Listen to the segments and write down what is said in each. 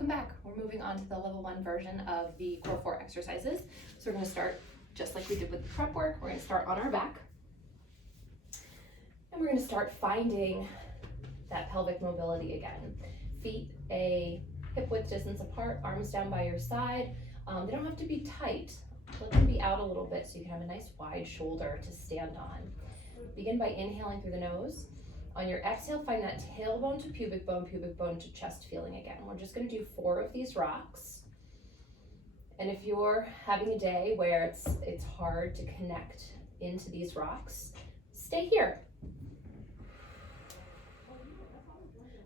Welcome back. We're moving on to the level 1 version of the Core 4 exercises. So we're going to start just like we did with the prep work. We're going to start on our back. And we're going to start finding that pelvic mobility again. Feet a hip width distance apart, arms down by your side. They don't have to be tight. Let them be out a little bit so you can have a nice wide shoulder to stand on. Begin by inhaling through the nose. On your exhale, find that tailbone to pubic bone to chest feeling again. We're just going to do 4 of these rocks. And if you're having a day where it's hard to connect into these rocks, stay here.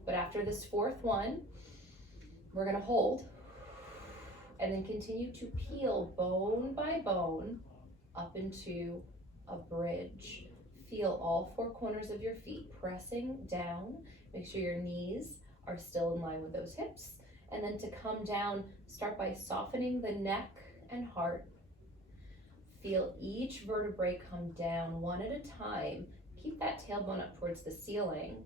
But after this 4th one, we're going to hold and then continue to peel bone by bone up into a bridge. Feel all 4 corners of your feet pressing down. Make sure your knees are still in line with those hips. And then to come down, start by softening the neck and heart. Feel each vertebrae come down one at a time. Keep that tailbone up towards the ceiling,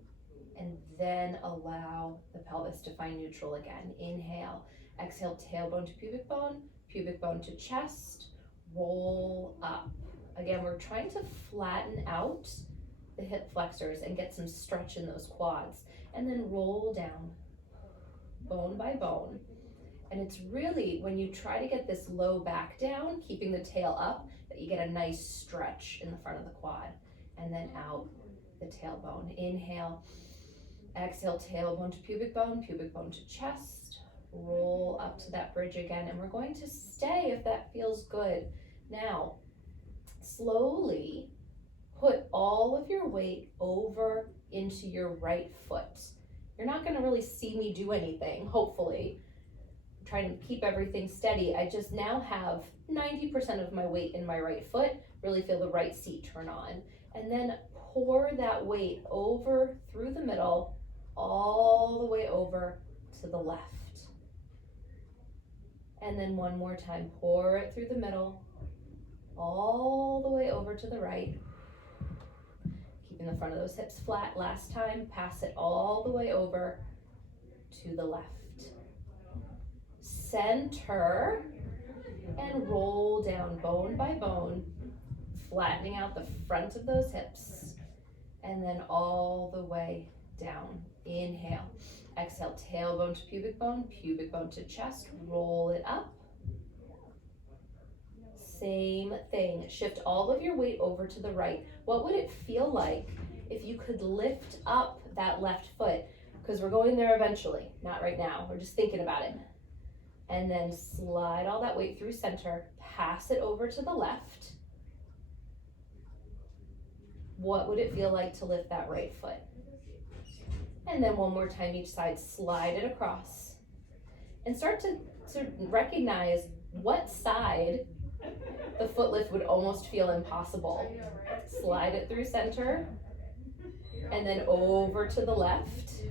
and then allow the pelvis to find neutral again. Inhale, exhale, tailbone to pubic bone to chest, roll up. Again, we're trying to flatten out the hip flexors and get some stretch in those quads. And then roll down, bone by bone. And it's really when you try to get this low back down, keeping the tail up, that you get a nice stretch in the front of the quad. And then out the tailbone. Inhale, exhale, tailbone to pubic bone to chest. Roll up to that bridge again. And we're going to stay if that feels good. Now, slowly put all of your weight over into your right foot. You're not going to really see me do anything, hopefully. I'm trying to keep everything steady. I just now have 90% of my weight in my right foot. Really feel the right seat turn on. And then pour that weight over through the middle, all the way over to the left. And then one more time, pour it through the middle, all the way over to the right. Keeping the front of those hips flat. Last time, pass it all the way over to the left. Center and roll down bone by bone, flattening out the front of those hips, and then all the way down. Inhale, exhale, tailbone to pubic bone to chest, roll it up. Same thing, shift all of your weight over to the right. What would it feel like if you could lift up that left foot? Because we're going there eventually, not right now. We're just thinking about it. And then slide all that weight through center, pass it over to the left. What would it feel like to lift that right foot? And then one more time each side, slide it across. And start to recognize what side the foot lift would almost feel impossible. Slide it through center, and then over to the left.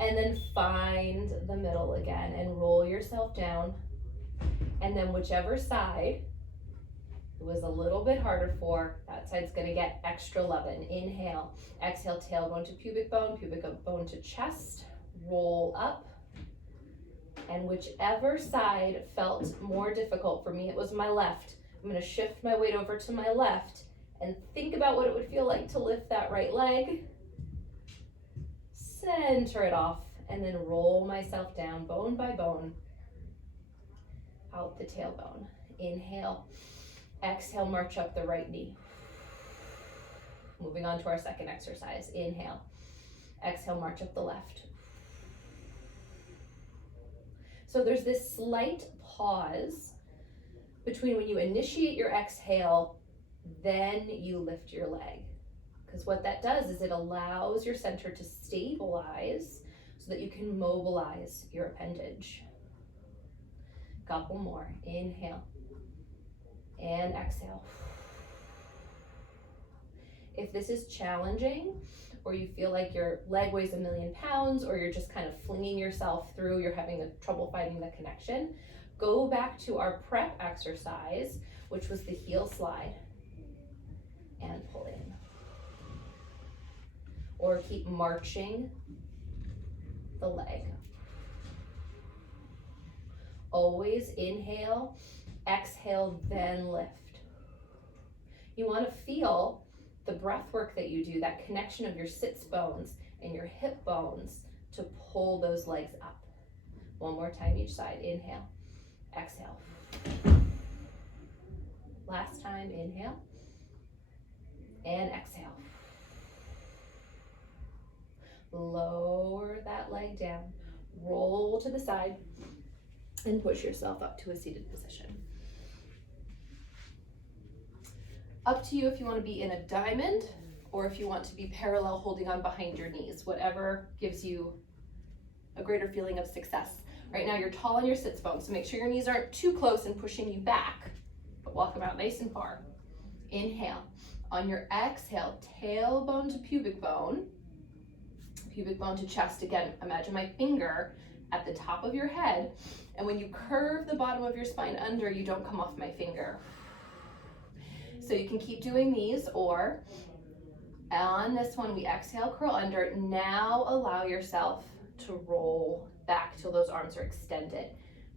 And then find the middle again and roll yourself down. And then whichever side it was a little bit harder for, that side's gonna get extra lovin'. Inhale, exhale, tailbone to pubic bone to chest, roll up. And whichever side felt more difficult, for me it was my left. I'm gonna shift my weight over to my left and think about what it would feel like to lift that right leg. Center it off and then roll myself down bone by bone, out the tailbone. Inhale, exhale, march up the right knee. Moving on to our second exercise. Inhale, exhale, march up the left. So there's this slight pause between when you initiate your exhale, then you lift your leg. Because what that does is it allows your center to stabilize so that you can mobilize your appendage. Couple more. Inhale and exhale. If this is challenging, or you feel like your leg weighs 1,000,000 pounds, or you're just kind of flinging yourself through, you're having trouble finding the connection, go back to our prep exercise, which was the heel slide, and pull in. Or keep marching the leg. Always inhale, exhale, then lift. You want to feel the breath work that you do, that connection of your sits bones and your hip bones to pull those legs up. One more time each side. Inhale, exhale. Last time, inhale and exhale. Lower that leg down, roll to the side, and push yourself up to a seated position. Up to you if you want to be in a diamond or if you want to be parallel holding on behind your knees, whatever gives you a greater feeling of success. Right now you're tall on your sits bones, so make sure your knees aren't too close and pushing you back, but walk them out nice and far. Inhale. On your exhale, tailbone to pubic bone to chest. Again, imagine my finger at the top of your head, and when you curve the bottom of your spine under, you don't come off my finger. So you can keep doing these, or on this one, we exhale, curl under. Now allow yourself to roll back till those arms are extended.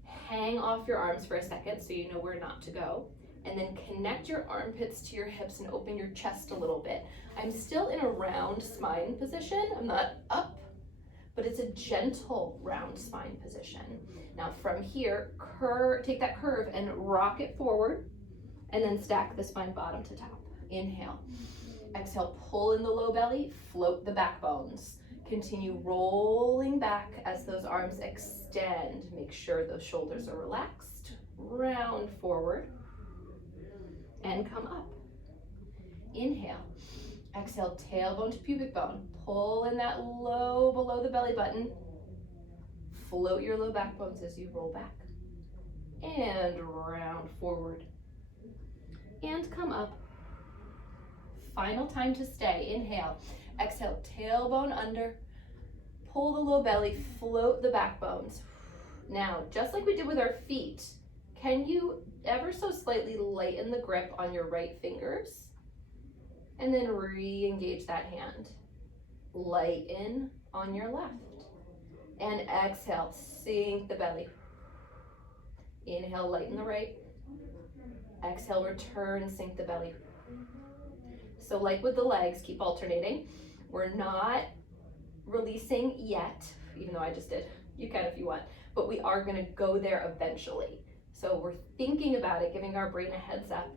Hang off your arms for a second so you know where not to go. And then connect your armpits to your hips and open your chest a little bit. I'm still in a round spine position. I'm not up, but it's a gentle round spine position. Now from here, take that curve and rock it forward, and then stack the spine bottom to top. Inhale. Exhale, pull in the low belly, float the back bones. Continue rolling back as those arms extend. Make sure those shoulders are relaxed. Round forward and come up. Inhale. Exhale, tailbone to pubic bone. Pull in that low below the belly button. Float your low back bones as you roll back. And round forward. And come up. Final time to stay. Inhale. Exhale, tailbone under. Pull the low belly, float the back bones. Now, just like we did with our feet, can you ever so slightly lighten the grip on your right fingers? And then re-engage that hand. Lighten on your left. And exhale, sink the belly. Inhale, lighten the right. Exhale, return, sink the belly. So like with the legs, keep alternating. We're not releasing yet, even though I just did. You can if you want, but we are gonna go there eventually. So we're thinking about it, giving our brain a heads up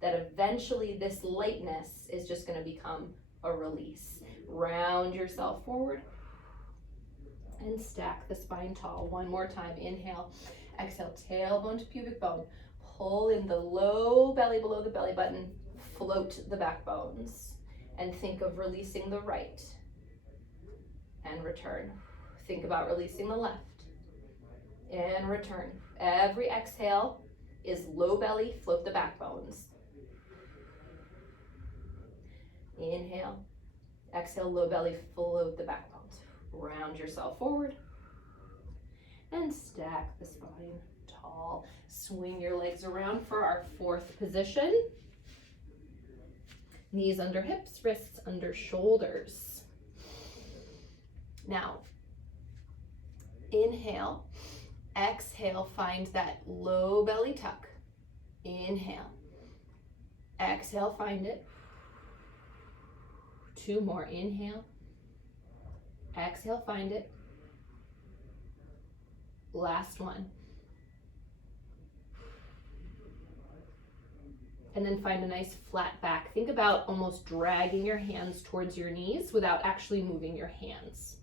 that eventually this lightness is just gonna become a release. Round yourself forward and stack the spine tall. One more time, inhale, exhale, tailbone to pubic bone. Pull in the low belly below the belly button, float the back bones, and think of releasing the right and return. Think about releasing the left and return. Every exhale is low belly, float the back bones. Inhale, exhale, low belly, float the back bones. Round yourself forward and stack the spine tall. Swing your legs around for our fourth position. Knees under hips, wrists under shoulders. Now, inhale, exhale, find that low belly tuck. Inhale, exhale, find it. Two more, inhale, exhale, find it. Last one. And then find a nice flat back. Think about almost dragging your hands towards your knees without actually moving your hands.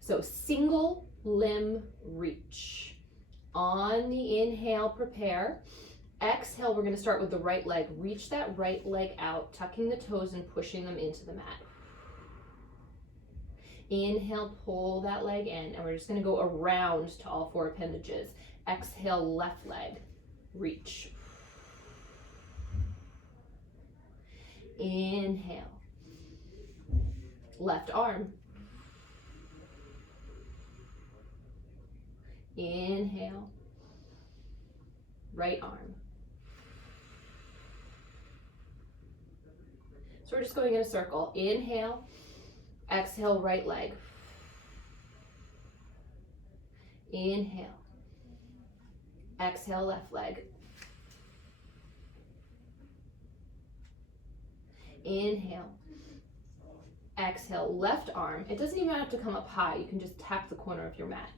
So single limb reach. On the inhale, prepare. Exhale, we're gonna start with the right leg. Reach that right leg out, tucking the toes and pushing them into the mat. Inhale, pull that leg in, and we're just gonna go around to all four appendages. Exhale, left leg, reach. Inhale, left arm. Inhale, right arm. So we're just going in a circle. Inhale, exhale, right leg. Inhale. Exhale, left leg. Inhale. Exhale, left arm. It doesn't even have to come up high. You can just tap the corner of your mat.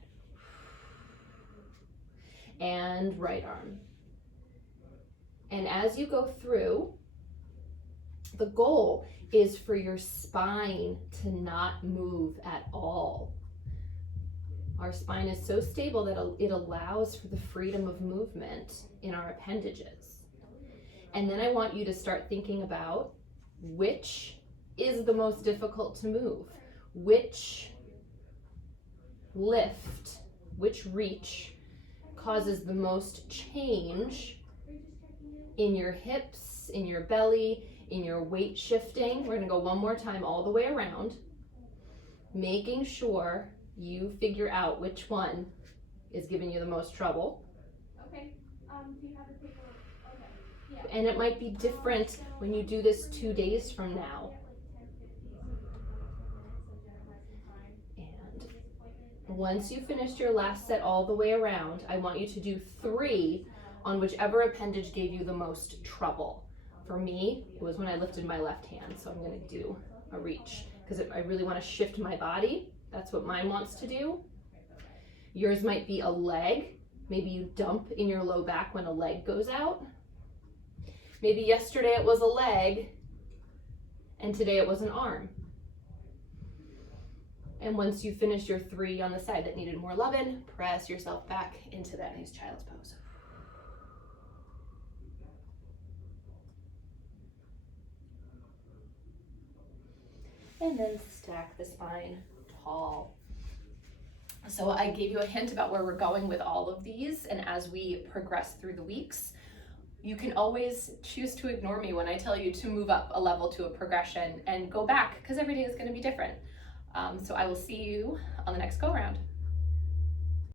And right arm. And as you go through, the goal is for your spine to not move at all. Our spine is so stable that it allows for the freedom of movement in our appendages. And then I want you to start thinking about which is the most difficult to move, which lift, which reach causes the most change in your hips, in your belly, in your weight shifting. We're gonna go one more time all the way around, making sure you figure out which one is giving you the most trouble. Okay. Do you have a paper? Okay. Yeah. And it might be different when you do this 2 days from now. And once you finished your last set all the way around, I want you to do 3 on whichever appendage gave you the most trouble. For me, it was when I lifted my left hand, so I'm gonna do a reach because I really wanna shift my body. That's what mine wants to do. Yours might be a leg. Maybe you dump in your low back when a leg goes out. Maybe yesterday it was a leg and today it was an arm. And once you finish your 3 on the side that needed more loving, press yourself back into that nice child's pose. And then stack the spine tall. So I gave you a hint about where we're going with all of these, and as we progress through the weeks, you can always choose to ignore me when I tell you to move up a level to a progression and go back, because every day is going to be different. So I will see you on the next go round.